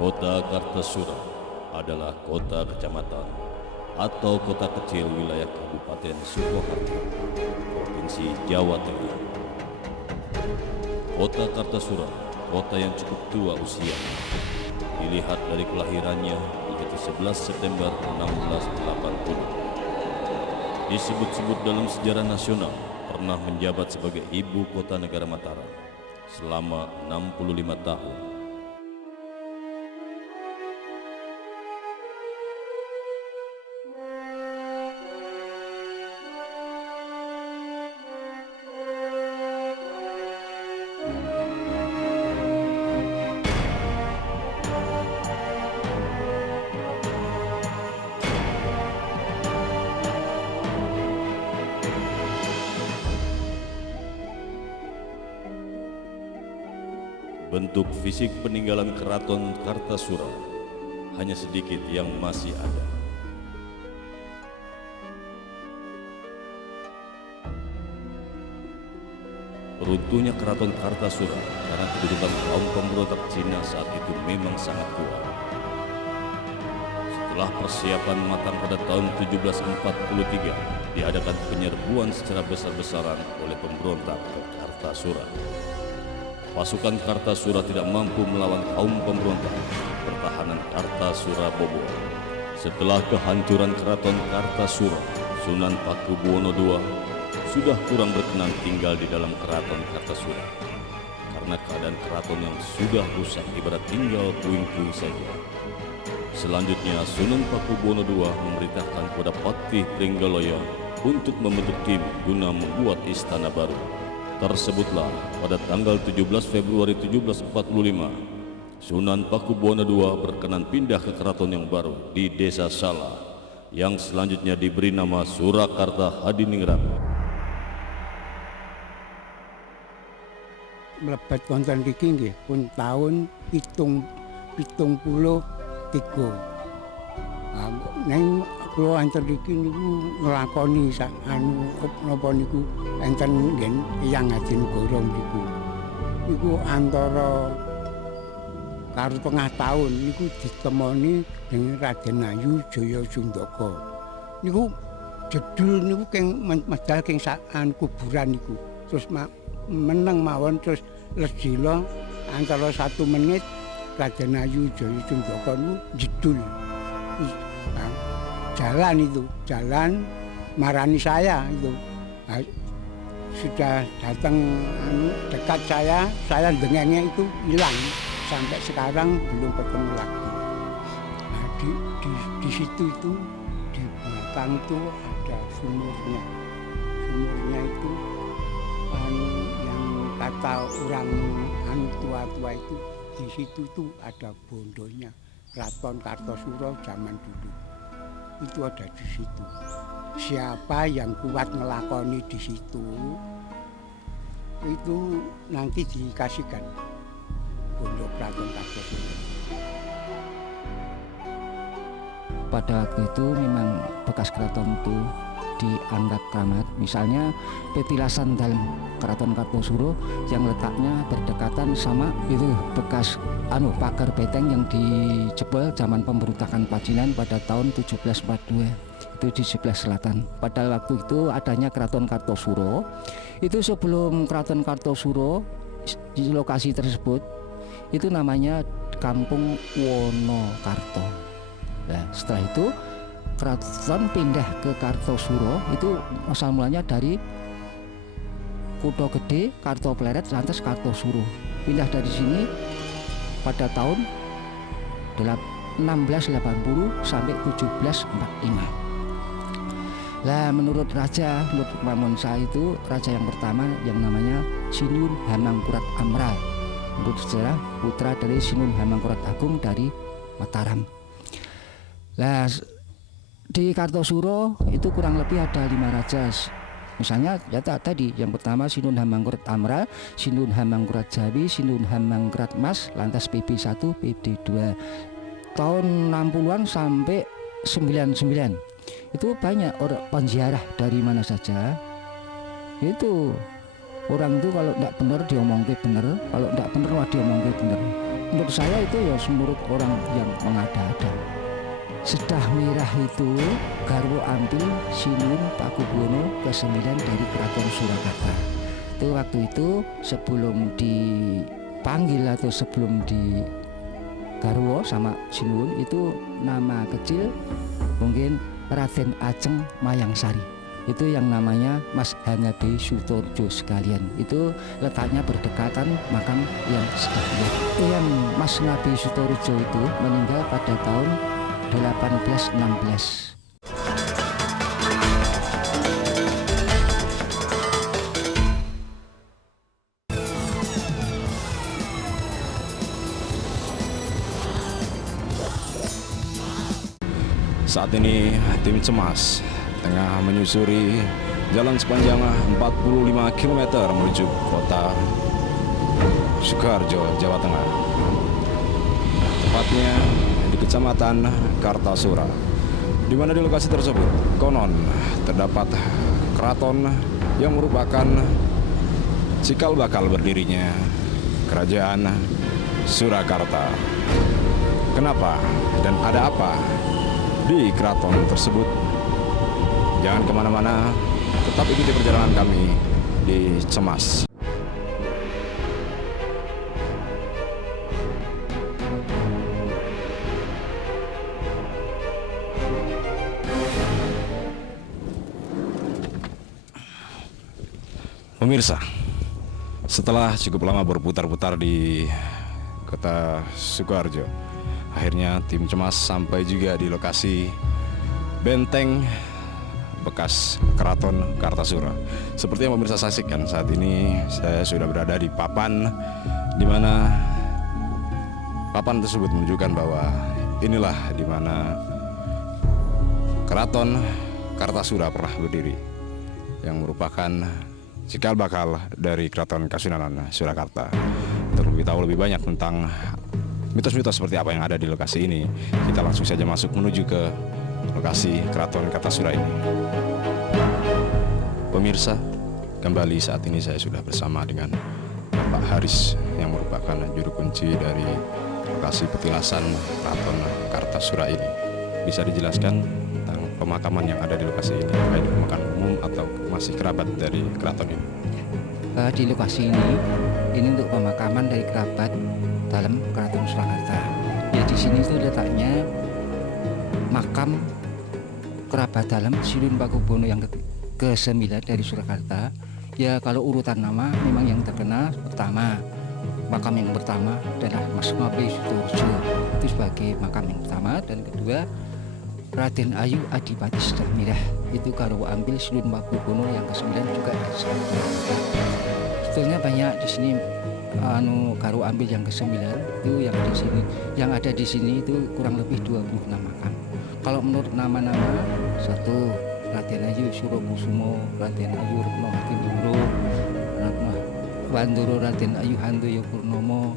Kota Kartasura adalah kota kecamatan atau kota kecil wilayah Kabupaten Sukoharjo, Provinsi Jawa Tengah. Kota Kartasura, kota yang cukup tua usianya. Dilihat dari kelahirannya, yaitu 11 September 1680. Disebut-sebut dalam sejarah nasional pernah menjabat sebagai ibu kota negara Mataram selama 65 tahun. Bentuk fisik peninggalan Keraton Kartasura hanya sedikit yang masih ada. Runtuhnya Keraton Kartasura karena kedudukan kaum pemberontak Cina saat itu memang sangat kuat. Setelah persiapan matang pada tahun 1743, diadakan penyerbuan secara besar-besaran oleh pemberontak ke Kartasura. Pasukan Kartasura tidak mampu melawan kaum pemberontak. Pertahanan Kartasura boboh. Setelah kehancuran Keraton Kartasura, Sunan Pakubuwono II sudah kurang berkenan tinggal di dalam Keraton Kartasura karena keadaan keraton yang sudah rusak ibarat tinggal puing-puing saja. Selanjutnya Sunan Pakubuwono II memerintahkan kepada Patih Pringgaloya untuk membentuk tim guna membuat istana baru. Tersebutlah pada tanggal 17 Februari 1745, Sunan Pakubuwono II berkenan pindah ke keraton yang baru di Desa Sala, yang selanjutnya diberi nama Surakarta Hadiningrat. Mlebet wonten niki nggih pun taun 73. Neng kula enten iki niku nglakoni sak napa niku enten ngen Hyang Hadinegara niku. Niku antara karo tengah taun niku ditemoni dening Raden Ayu Jaya Sundaka. Niku jedul niku keng medal keng sakan kuburan niku. Terus meneng mawon terus lejila antara 1 menit Raden Ayu Jaya Sundaka niku jedul. Jalan itu, jalan marani saya itu. Nah, sudah datang dekat saya dengengnya itu hilang. Sampai sekarang belum ketemu lagi. Nah, di situ itu, di belakang itu ada sumurnya. Sumurnya itu yang kata orang tua-tua itu, di situ tuh ada bondonya. Keraton Kartasura zaman dulu. Itu ada di situ. Siapa yang kuat ngelakoni di situ, itu nanti dikasihkan bondo Keraton Kartasura. Pada waktu itu memang bekas keraton itu dianggap keramat. Misalnya petilasan dalam Keraton Kartasura yang letaknya berdekatan sama itu bekas pagar beteng yang dijebol zaman pemberontakan Pacinan pada tahun 1742. Itu di sebelah selatan. Pada waktu itu adanya Keraton Kartasura. Itu sebelum Keraton Kartasura di lokasi tersebut itu namanya Kampung Wonokarto. Nah, setelah itu keraton pindah ke Kartasura itu asal mulanya dari Kutha Gedhe, Kartopleret, lantas Kartasura. Pindah dari sini pada tahun 1680 sampai 1745. Lah menurut Pamonsa itu raja yang pertama yang namanya Sinun Hamangkurat Amral. Menurut sejarah putra dari Sinun Hamangkurat Agung dari Mataram. Lah di Kartasura itu kurang lebih ada 5 raja. Misalnya ya tadi yang pertama Sinun Hamangkurat Amral, Sinun Hamangkurat Jawi, Sinun Hamangkurat Mas, lantas PB1, PB2. Tahun 60-an sampai 99 itu banyak orang penziarah dari mana saja itu orang itu kalau tidak benar diomongke benar, kalau tidak benar wah diomongke benar. Menurut saya itu ya menurut orang yang mengada-ada. Sedah Mirah itu garwo Ampil Sinuhun Pakubuwono ke-9 dari Keraton Surakarta. Itu waktu itu sebelum dipanggil atau sebelum di garwo sama Sinuhun itu nama kecil mungkin Raden Ajeng Mayangsari. Itu yang namanya Mas Hanyadi Sutorjo sekalian. Itu letaknya berdekatan makam yang Sedah Mirah. Itu yang Mas Nabi Sutorjo itu meninggal pada tahun 1816. Saat ini tim Cemas tengah menyusuri jalan sepanjang 45 km menuju kota Sukoharjo, Jawa Tengah. Tepatnya di Kecamatan Kartasura, di mana di lokasi tersebut konon terdapat keraton yang merupakan cikal bakal berdirinya Kerajaan Surakarta. Kenapa dan ada apa di keraton tersebut? Jangan kemana-mana, tetap ikuti perjalanan kami di Cemas. Pemirsa, setelah cukup lama berputar-putar di kota Sukoharjo, akhirnya tim Cemas sampai juga di lokasi benteng bekas Keraton Kartasura. Seperti yang pemirsa saksikan, saat ini saya sudah berada di papan, di mana papan tersebut menunjukkan bahwa inilah di mana Keraton Kartasura pernah berdiri, yang merupakan cikal bakal dari Keraton Kasunanan Surakarta. Untuk lebih tahu lebih banyak tentang mitos-mitos seperti apa yang ada di lokasi ini, kita langsung saja masuk menuju ke lokasi Keraton Kartasura ini. Pemirsa, kembali saat ini saya sudah bersama dengan Pak Haris yang merupakan juru kunci dari lokasi petilasan Keraton Kartasura ini. Bisa dijelaskan tentang pemakaman yang ada di lokasi ini, baik pemakaman umum atau masih kerabat dari keraton ini? Di lokasi ini untuk pemakaman dari kerabat dalam Keraton Surakarta. Ya di sini tuh letaknya makam kerabat dalam Sinuhun Pakubuwono yang ke-9 dari Surakarta. Ya kalau urutan nama memang yang terkenal pertama, makam yang pertama adalah Mas Nabi Sutorjo, itu sebagai makam yang pertama, dan kedua Raden Ayu Adipati Sedah Mirah, itu garwo Ampil Sinuhun Pakubuwono yang ke-9 juga di Surakarta. Sebetulnya banyak di sini garwo Ampil yang ke-9 itu yang ada di sini itu kurang lebih 26 makam. Kalau menurut nama-nama, satu Raden Ayu Surokusumo, Raden Ayu Rukno Hatinduro, Bandoro Raden Ayu Handoyo Purnomo,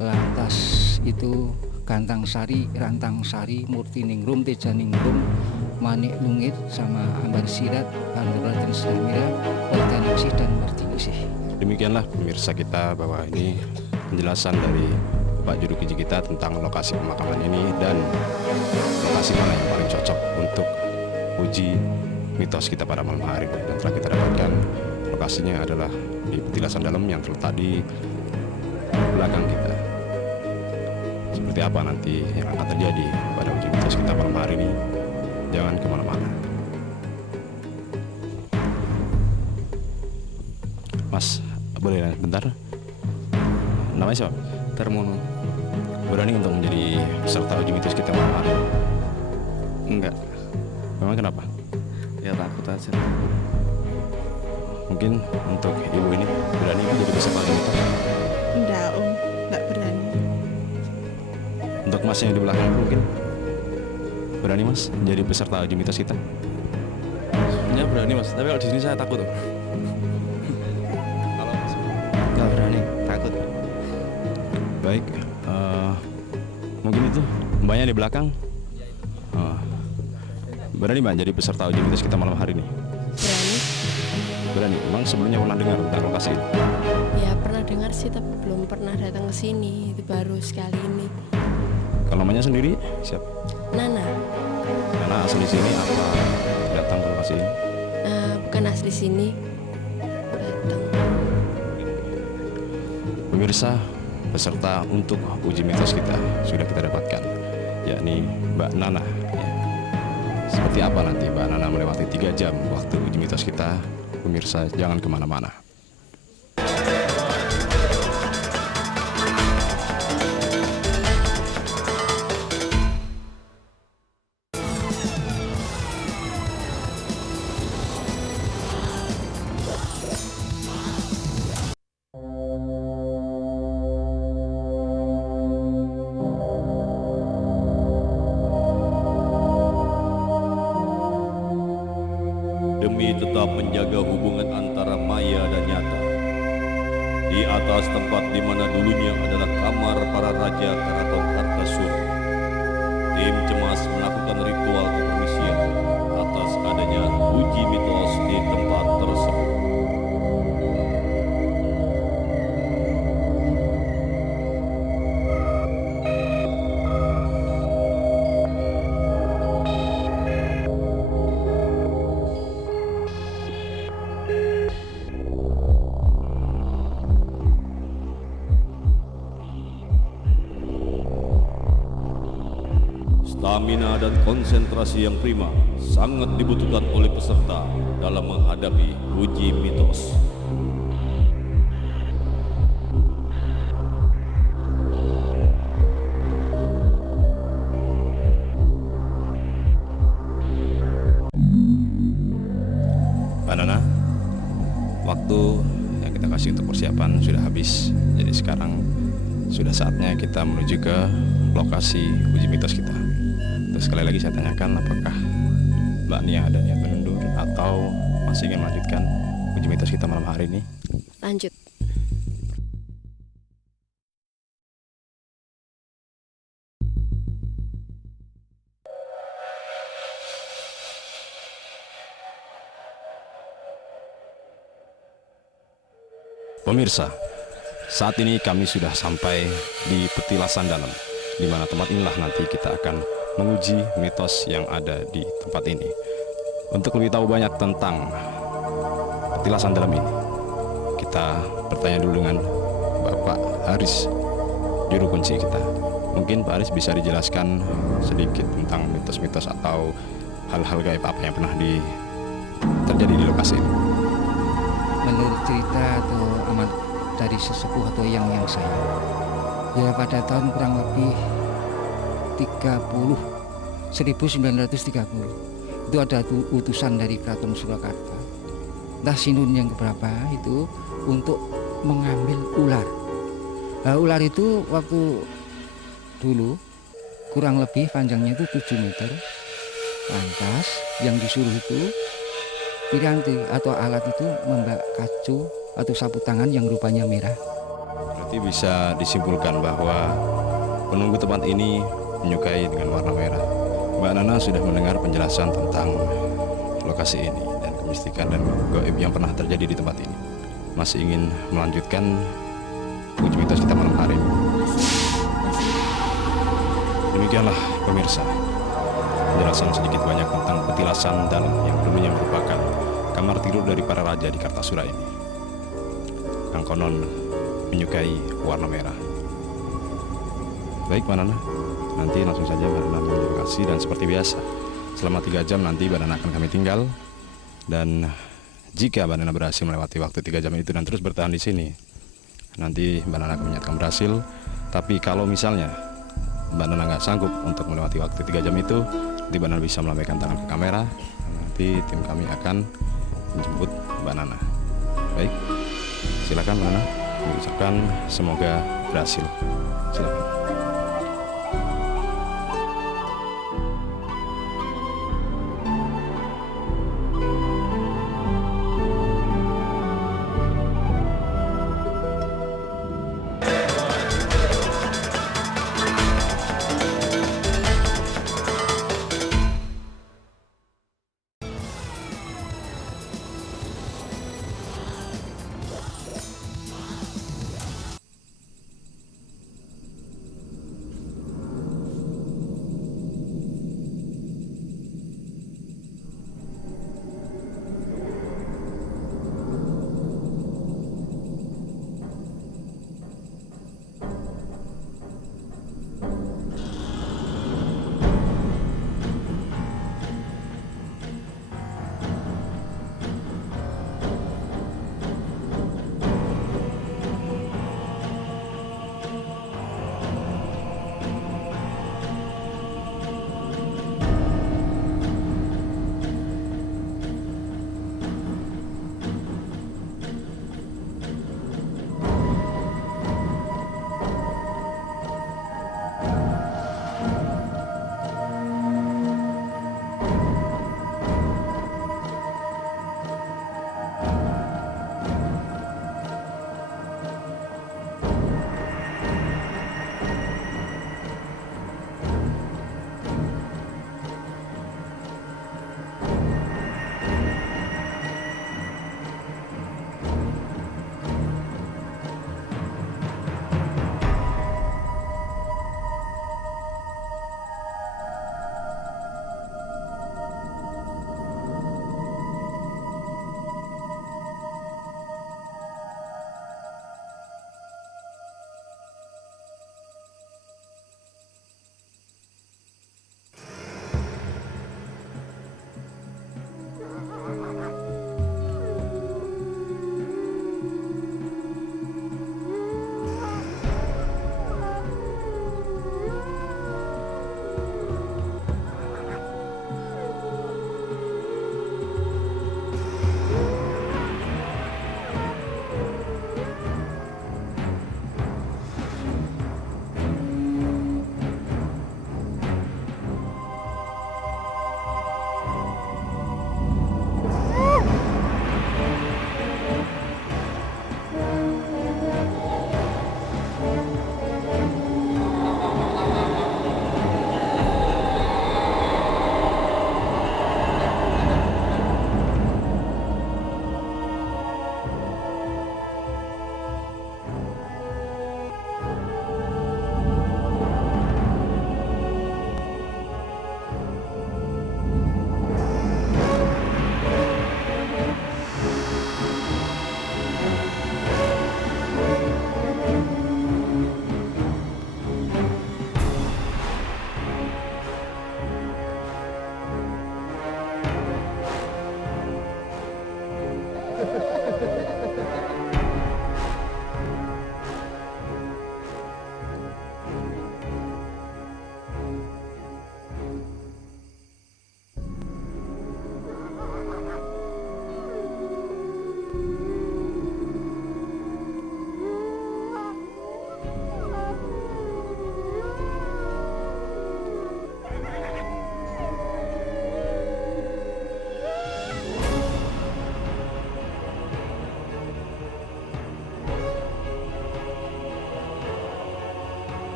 lantas itu Gantang Sari, Rantang Sari, Murti Ningrum, Teja Ningrum, Manik Lungit, sama Ambar Sirat, Bandoro Raden Sedah Mirah, Organisasi dan Martinisih. Demikianlah pemirsa kita bahwa ini penjelasan dari Pak Juru Kunci kita tentang lokasi pemakaman ini dan lokasi mana yang paling cocok untuk uji mitos kita pada malam hari. Dan telah kita dapatkan lokasinya adalah di petilasan dalam yang terletak di belakang kita. Seperti apa nanti yang akan terjadi pada uji mitos kita malam hari ini, jangan kemana-mana. Mas, boleh bentar? Namanya siapa? Termono. Berani untuk menjadi peserta uji mitos kita malam hari? Enggak. Memang kenapa? Ya takut aja. Mungkin untuk ibu ini berani menjadi peserta uji mitos? Enggak om, enggak berani. Untuk mas yang di belakang mungkin berani mas menjadi peserta uji mitos kita? Sebenarnya berani mas, tapi kalau di sini saya takut om. Kalau mas? Enggak berani, takut. Baik, mungkin itu mbaknya di belakang. Berani mbak jadi peserta uji mitos kita malam hari ini? Berani. Berani? Emang sebelumnya pernah dengar tentang lokasi ini? Ya pernah dengar sih tapi belum pernah datang ke sini. Itu baru sekali ini. Kalau namanya sendiri siapa? Nana, Karena asli sini apa datang ke lokasi ini? bukan asli sini. Datang. Pemirsa, peserta untuk uji mitos kita sudah kita dapatkan, yakni Mbak Nana. Ya. Seperti apa nanti Mbak Nana melewati 3 jam waktu uji mitos kita? Pemirsa jangan kemana-mana. Demi tetap menjaga hubungan antara maya dan nyata. Di atas tempat di mana dulunya adalah kamar para raja Keraton Kartasura, tim cemas melakukan ritual kepermisian atas adanya uji mitos di tempat tersebut. Stamina dan konsentrasi yang prima sangat dibutuhkan oleh peserta dalam menghadapi uji mitos. Mbak Nana, waktu yang kita kasih untuk persiapan sudah habis. Jadi sekarang sudah saatnya kita menuju ke lokasi uji mitos kita. Terus sekali lagi saya tanyakan, apakah Mbak Nia ada niat menundur atau masih ingin melanjutkan uji mitos kita malam hari ini? Lanjut. Pemirsa, saat ini kami sudah sampai di Petilasan Dalam, di mana tempat inilah nanti kita akan menguji mitos yang ada di tempat ini. Untuk lebih tahu banyak tentang Petilasan Dalam ini, kita bertanya dulu dengan Bapak Haris, juru kunci kita. Mungkin Pak Haris bisa dijelaskan sedikit tentang mitos-mitos atau hal-hal gaib apa yang pernah terjadi di lokasi ini. Menurut cerita atau amat dari sesepuh atau yang saya, ya pada tahun kurang lebih 1930 itu ada utusan dari Keraton Surakarta, entah sinun yang keberapa itu, untuk mengambil ular. Nah, ular itu waktu dulu kurang lebih panjangnya itu 7 meter. Lantas yang disuruh itu piranti atau alat itu membak kacu atau sapu tangan yang rupanya merah. Berarti bisa disimpulkan bahwa penunggu tempat ini menyukai dengan warna merah. Mbak Nana sudah mendengar penjelasan tentang lokasi ini dan kemistikan dan gaib yang pernah terjadi di tempat ini. Masih ingin melanjutkan uji mitos kita malam hari ini? Demikianlah pemirsa, penjelasan sedikit banyak tentang Petilasan Dalam yang dulunya merupakan kamar tidur dari para raja di Kartasura ini, yang konon menyukai warna merah. Baik Mbak Nana, nanti langsung saja Mbak Nana menuju lokasi, dan seperti biasa selama 3 jam nanti Mbak Nana akan kami tinggal. Dan jika Mbak Nana berhasil melewati waktu 3 jam itu dan terus bertahan di sini, nanti Mbak Nana akan menyatakan berhasil. Tapi kalau misalnya Mbak Nana nggak sanggup untuk melewati waktu 3 jam itu, nanti Mbak Nana bisa melambaikan tangan ke kamera. Nanti tim kami akan menjemput Mbak Nana. Baik, silakan Mbak Nana. Kami ucapkan semoga berhasil. Silakan.